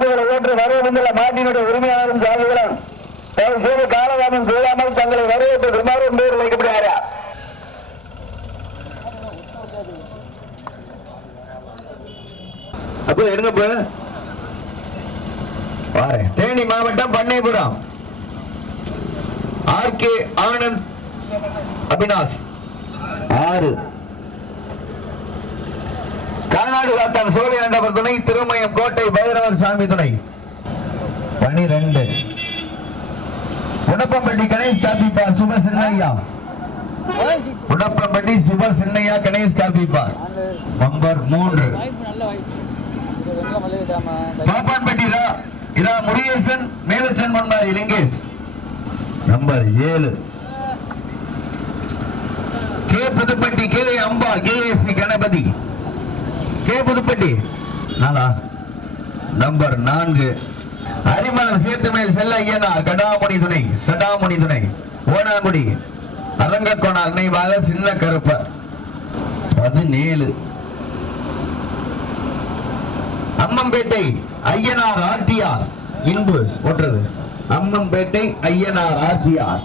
மாடுகளை ஏற்று வரவேண்டுள்ள மாட்டினுடைய உரிமையாளரும் சாதிகளும் தயவு செய்து காலதாமம் செய்யாமல் தங்களை வரவேற்று விமானம் பேர் வைக்கப்படுகிறாரா? அப்போ எடுங்க போ பாரு தேனி மாவட்டம் பண்ணைபுரம். ஆர் கே ஆனந்த் அபினாஷ் ஆறு. காநாடு காத்தான் சோழி ஆண்டவர் துணை திருமயம் கோட்டை பைரவர் சாமி துணை. பனிரெண்டு. உடப்பம்பட்டி கணேஷ் காப்பிப்பா சுப சின்னையா உடப்பம்பட்டி சுப சின்னையா கணேஷ் காப்பிப்பா நம்பர் மூன்று. பாப்பான்பட்டி ரா இரா முருகேசன் மேலச்சன் மன்மாரி லிங்கேஷ். நம்பர் ஏழு. கே. புதுப்பட்டி கே. அம்பா K. S. P. Ganapathi. K Puduppatti. நாளா? நம்பர் நான்கு. அரிமலம் சேத்துமேல் செல்ல ஐயனார் கடாமுனி துணை சடாமுனி துணை ஓனாங்குடி அரங்கக்கோணார் நினைவாக சின்ன கருப்பர். பதினேழு. அம்மம்பேட்டை ஐயனார் ஆர்டிஆர். இன்பு ஓட்டுறது அம்மம்பேட்டை ஐயனார் ஆர்டிஆர்.